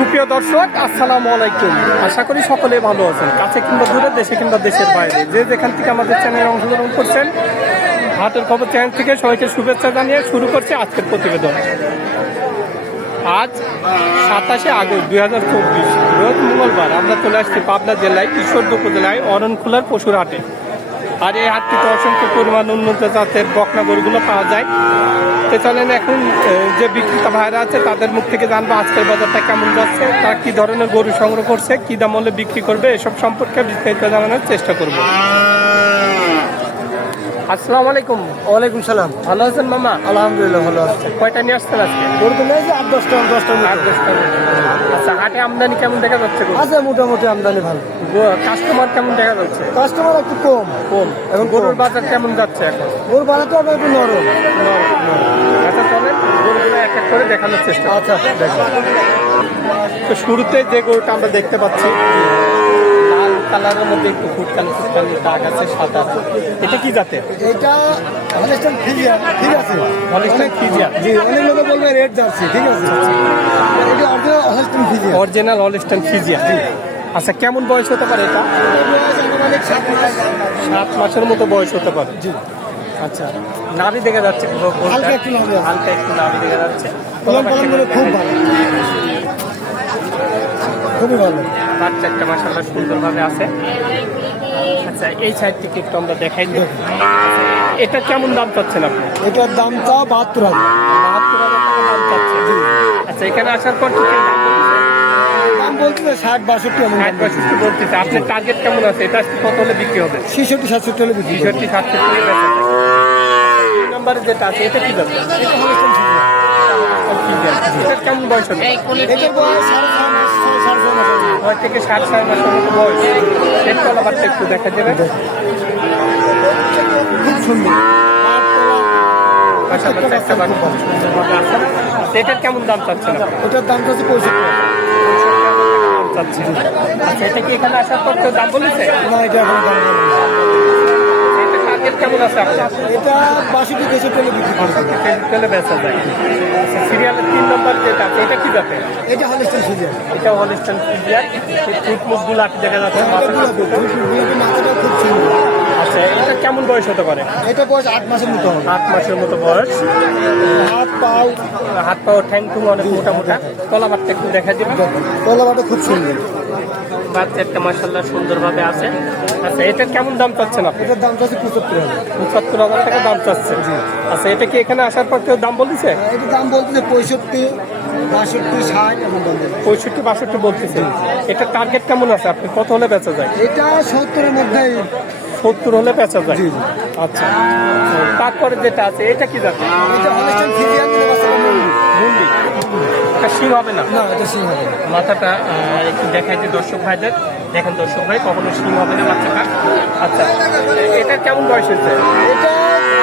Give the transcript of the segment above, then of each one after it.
সুপ্রিয় দর্শক, আসসালামু আলাইকুম। আশা করি সকলে ভালো আছেন। কাছে কিংবা দূরে, দেশে কিংবা দেশের বাইরে। যে যেখান থেকে আমাদের চ্যানেলে অংশগ্রহণ করছেন, হাটের খবর চ্যানেল থেকে সবাইকে শুভেচ্ছা জানিয়ে শুরু করছে আজকের প্রতিবেদন। আজ সাতাশে আগস্ট দুই হাজার চব্বিশ, রোজ মঙ্গলবার আমরা চলে আসছি পাবনা জেলায়, ঈশ্বরদ উপজেলায় অরণখোলার পশুর হাটে। আর এই হাটটিতে অসংখ্য পরিমাণ উন্নত জাতের বকনা গরুগুলো পাওয়া যায়। তো চলেন এখন যে বিক্রেতা ভাইরা আছে, তাদের মুখ থেকে জানব আজকের বাজারটা কেমন যাচ্ছে, তারা কি ধরনের গরু সংগ্রহ করছে, কি দাম হলে বিক্রি করবে, এসব সম্পর্কে বিস্তারিত জানানোর চেষ্টা করব। আসসালামু আলাইকুম। ওয়ালাইকুম সালাম। ভালো আছেন মামা? আলহামদুলিল্লাহ ভালো আছে। কয়টা নিয়ে আসছেন আজকে? গরু তো নেই যে আট দশটা দশটার আট দশটা আচ্ছা হাটে আমদানি কেমন দেখা যাচ্ছে? আছে মোটামুটি আমদানি ভালো। কাস্টমার কেমন দেখা যাচ্ছে? কাস্টমার একটু কম। কম। এখন গরুর বাজার কেমন যাচ্ছে এখন? ওর বানাতে হবে একটু নরম। আচ্ছা চলেন গরুগুলো এক এক করে দেখানোর চেষ্টা। আচ্ছা দেখো তো শুরুতে যে গরুটা আমরা দেখতে পাচ্ছি কালারের মধ্যে একটু ফুটকানি ফুটকানি দাগ আছে সাদা এটা কি জাতের? এটা হলিস্টান ফিজিয়া ঠিক আছে ফ্রিজিয়ান। জি অনেক লোকে বলবে রেড জার্সি ঠিক আছে। এটা অরিজিনাল হলিস্টান ফিজিয়া অরিজিনাল হলিস্টান ফিজিয়া আচ্ছা কেমন বয়স হতে পারে এটা? সাত মাসের মতো বয়স হতে পারে। জি। আচ্ছা নাভি দেখা যাচ্ছে হালকা একটু নাভি হালকা একটু নাভি দেখা যাচ্ছে। খুব ভালো। খুবই ভালো। বাচ্চা একটা মাসাল্লাহ সুন্দরভাবে আছে। আচ্ছা এই সাইড থেকে একটু আমরা দেখাই এটা কেমন দাম চাচ্ছেন আপনি? এটার দামটা বাহাত্তর হাজার। বাহাত্তর হাজার টাকা দাম চাচ্ছেন আচ্ছা এখানে আসার পর কি দাম? ষাট বাষট্টি এমন। ষাট বাষট্টি বলতেছে। আপনার টার্গেট কেমন আছে? এটা কত হলে বিক্রি হবে? ছেষট্টি সাতষট্টি হলে বিক্রি। ছেষট্টি সাতষট্টি যায়। যেটা আছে এটা কি এটা হলিস্টান ফিজিয়া এটা কেমন বয়স হবে এটার বয়স ছয় থেকে সাড়ে মাসের মতো বয়স এর তলাবারটা একটু দেখা যাবে খুব সুন্দর এটার কেমন দাম চাচ্ছেন ওটার দাম হচ্ছে পঁয়ষট্টি আচ্ছা এটা কি এখানে আসার পর দাম বলেছে টার্গেট কেমন আছে আপনার এটা বাষট্টি তেষট্টি হলে বিক্রি করব তেলে বেচা যায়। আচ্ছা সিরিয়ালের তিন নম্বর যেটা এটা কি যাতে এটা হলিস্টান ফিজিয়া এটা হলিস্টান ফিজিয়ার ফুট মুখগুলো আপনি দেখা যাচ্ছে মাথাটা খুব সুন্দর। আচ্ছা এটা কেমন বয়স হতে পারে? এটা বয়স আট মাসের মতো হবে। আট মাসের মতো বয়স। হাত পাও। হাত পা ও ঠ্যাং টুং অনেক মোটা মোটা তলাবারটা একটু দেখা দিবেন। তলাবাটা খুব সুন্দর। বাচ্চাটা মাসাল্লাহ সুন্দরভাবে আছে। আচ্ছা এটার কেমন দাম চাচ্ছেন আপনি? এটার দামটা হচ্ছে পঁচাত্তর হাজার। পঁচাত্তর হাজার টাকা দাম চাচ্ছে। আচ্ছা এটা কি এখানে আসার পর কেউ দাম বলেছে এটার দাম বলতেছে পঁয়ষট্টি বাষট্টি ষাট এমন দাম পঁয়ষট্টি বাষট্টি বলতেছে। এটার টার্গেট কেমন আছে? আপনি কত হলে বেচা যায়? এটা সত্তরের মধ্যেই সত্তর হলে বেচা যায়। আচ্ছা। তারপরে যেটা আছে এটা কি যাবে এটা হলিস্টান ফিজিয়ান নিলে বাচ্চাটা মন্দির মুন্ডি এটা সিং হবে না? না এটা সিং হবে না। মাথাটা একটু দেখাই যে দর্শক ভাইদের। দেখেন দর্শক ভাই কখনো সিং হবে না বাচ্চাটা আচ্ছা এটা কেমন বয়স হয়েছে এটা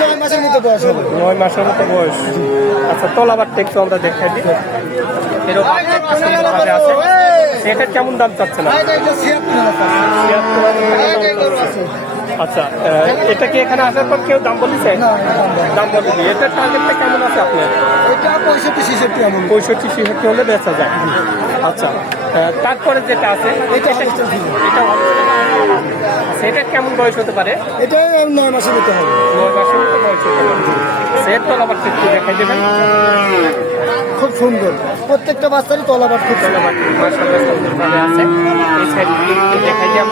নয় মাসের মতো বয়স হবে? নয় মাসের মতো বয়স। আচ্ছা তলাবারটা একটু আমরা দেখাই দিই। এরকম সুন্দরভাবে আছে। এটা কেমন দাম চাচ্ছে না আচ্ছা এটা কি এখানে আসার পর কেউ দাম বলেছে? দাম বলেনি। এটার টার্গেটটা কেমন আছে আপনার? এটা পঁয়ষট্টি ছেষট্টি এমন। পঁয়ষট্টি ছিষট্টি হলে বেচা যায়। আচ্ছা তারপরে যেটা আছে এটা এটা সেটা কেমন বয়স হতে পারে? এটা নয় মাসের মতো হবে। নয় মাসের মতো বয়স হতে পারে। সেট আবার একটু দেখাই দেবেন? খুব সুন্দর। প্রত্যেকটা বাচ্চারই তলাবার খুব তলাবার মাসাল্লাহ সুন্দরভাবে আছে। এই সাইড দেখাই আচ্ছা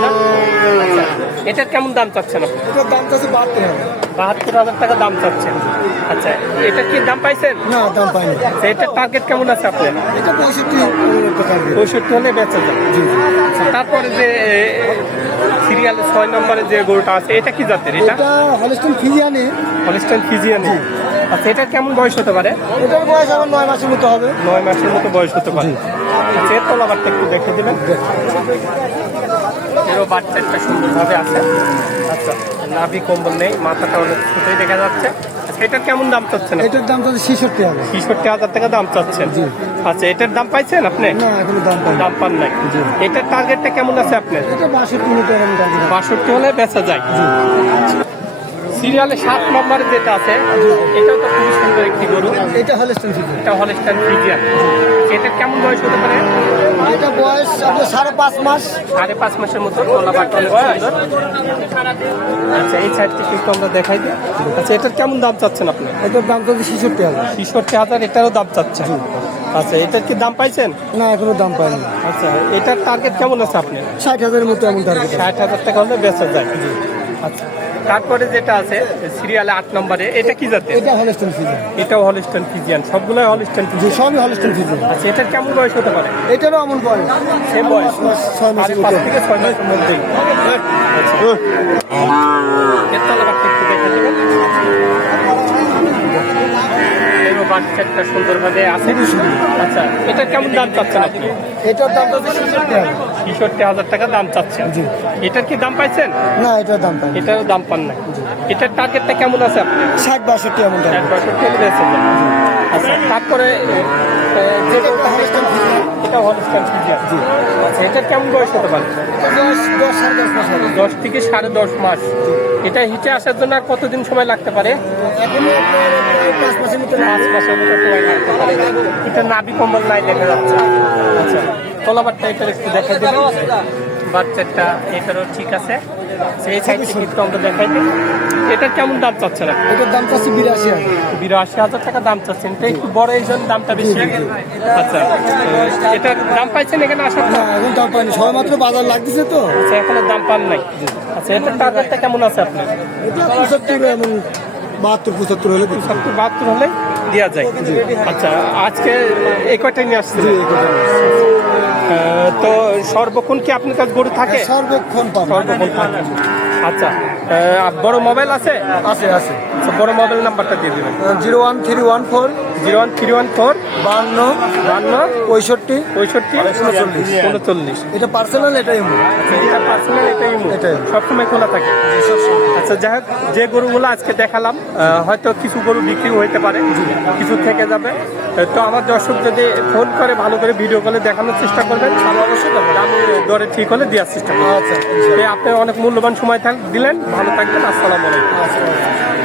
এটার কেমন দাম চাচ্ছেন এটার দামটা আছে বাহাত্তর হাজার। বাহাত্তর হাজার টাকা দাম চাচ্ছেন। আচ্ছা এটা কি দাম পাইছেন? না দাম পাইনি। আচ্ছা, এটার টার্গেট কেমন আছে আপনার? এটা পঁয়ষট্টি পঁয়ষট্টি হলে বেচা যায়। আচ্ছা, তারপরে যে সিরিয়ালের ছয় নম্বরে যে গরুটা আছে এটা কি জাতের এটা? হলিস্টন ফিজিয়ানি হলিস্টাইন ফিজিয়ানি আচ্ছা এটা কেমন বয়স হতে পারে? এটার বয়স আমার নয় মাসের মতো হবে। নয় মাসের মতো বয়স হতে পারে। আচ্ছা এর তলাবারটা একটু দেখে দিবেন। এরও বাচ্চাটা সুন্দরভাবে আছে। আচ্ছা নাভি কম্বল নেই মাথাটা অনেক ছোটই দেখা যাচ্ছে। আচ্ছা, এটার কেমন দাম চাচ্ছেন এটার দাম চাচ্ছে ছেষট্টি হাজার। ছেষট্টি হাজার টাকা দাম চাচ্ছেন? আচ্ছা এটার দাম পাইছেন আপনি? না এখনও দাম পান নাই। এটার টার্গেটটা কেমন আছে আপনার? এটা বাষট্টি। বাষট্টি হলে বেচা যায়। সিরিয়ালে সাত নম্বরে যেটা আছে এটাও তো খুবই সুন্দর একটি গরু। এটা হলস্টেন ফিজিয়ান এটা হলস্টাইন ফ্রিজিয়ান এটা কেমন বয়স হতে পারে? এটা বয়স আপনার সাড়ে পাঁচ মাস। সাড়ে পাঁচ মাসের মতো আচ্ছা এই সাইডটি কিন্তু আমরা দেখাই দিই। আচ্ছা এটার কেমন দাম চাচ্ছেন আপনি? এটার দাম তো ছেষট্টি হাজার। ছেষট্টি হাজার এটারও দাম চাচ্ছেন? আচ্ছা এটার কি দাম পাইছেন? না এখনও দাম পাইনি। আচ্ছা এটার টার্গেট কেমন আছে আপনি? ষাট হাজারের মতো এমন টার্গেট ষাট হাজার টাকা হলে বেচা যায়। আচ্ছা। তারপরে যেটা আছে সিরিয়ালে আট নম্বরে এটা কি জাতের? এটা হলস্টেন ফিজিয়ান এটাও হলিস্টন ফিজিয়ান সবগুলোই হলিস্টন ফিজিয়ান সবই হলস্টেন ফিজিয়ান আচ্ছা এটার কেমন বয়স হতে পারে? এটারও এমন বয়স। সে বয়স। ছয় উপরে। থেকে ছয় মাসের এরও বাচ্চাটা সুন্দরভাবে আছে। আচ্ছা এটা কেমন দাম চাচ্ছেন আপনি? এটার দাম তো ছেষট্টি হাজার টাকা দাম চাচ্ছেন। এটার কি দাম পাইছেন? না এটার দাম এটারও দাম পান না এটার টার্গেটটা কেমন আছে আপনি ষাট বাষট্টি এমন বছর থেকে আচ্ছা তারপরে এটা হলস্টেন এটা জি। আচ্ছা এটার কেমন বয়স হতে পারে? দশ দশ সাড়ে দশ মাস হবে। দশ থেকে সাড়ে দশ মাস। এটা হিটে আসার জন্য আর কতদিন সময় লাগতে পারে? এখনও আপনার প্রায় পাঁচ মাসের মতো পাঁচ মাসের মতো সময় লাগতে পারে। এটা নাভি কম্বল নাই দেখা যাচ্ছে আচ্ছা তলাবারটা এটার একটু দেখা দেবেন বাচ্চাটা এটারও ঠিক আছে। সেই সাইড থেকে একটু আমরা দেখাই দিই। এটার কেমন দাম চাচ্ছেন আপনি? এটার দাম চাচ্ছি বিরাশি হাজার। বিরাশি হাজার টাকা দাম চাচ্ছেন। এটা একটু বড় এই জন্য দামটা বেশি আচ্ছা এটার দাম পাইছেন এখানে আসার না এখন দাম পাইনি। সবাই মাত্র বাজার লাগতেছে তো। আচ্ছা এখনও দাম পান নাই। আচ্ছা এটার টার্গেটটা কেমন আছে আপনার? এটা পঁচাত্তর এমন বাহাত্তর পঁচাত্তর হলে দিচ্ছি সত্তর বাহাত্তর হলে দেওয়া যায়। আচ্ছা আজকে এই কয়টাই নিয়ে আসছে। তো সর্বক্ষণ কি আপনার কাছে গরু থাকে? সর্বক্ষণ পাবো। সর্বক্ষণ থাকে। আচ্ছা বড় মোবাইল আছে? আছে আছে। বড় মোবাইল নাম্বারটা দিয়ে দেবেন zero one three one four zero one three one four বান্ন বান্ন পঁয়ষট্টি। পঁয়ষট্টি। উনচল্লিশ। উনচল্লিশ। এটা পার্সোনাল এটাই ইমো। আচ্ছা, এটা পার্সোনাল এটাই এটাই। সবসময় খোলা থাকে। আচ্ছা যাই হোক যে গরুগুলো আজকে দেখালাম হয়তো কিছু গরু বিক্রি হইতে পারে কিছু থেকে যাবে। তো আমার দর্শক যদি ফোন করে ভালো করে ভিডিও কলে দেখানোর চেষ্টা করবেন আমি অবশ্যই আমি দরে ঠিক হলে দেওয়ার চেষ্টা করব। আচ্ছা আপনি অনেক মূল্যবান সময় থাক দিলেন। ভালো থাকবেন। আসসালামু আলাইকুম।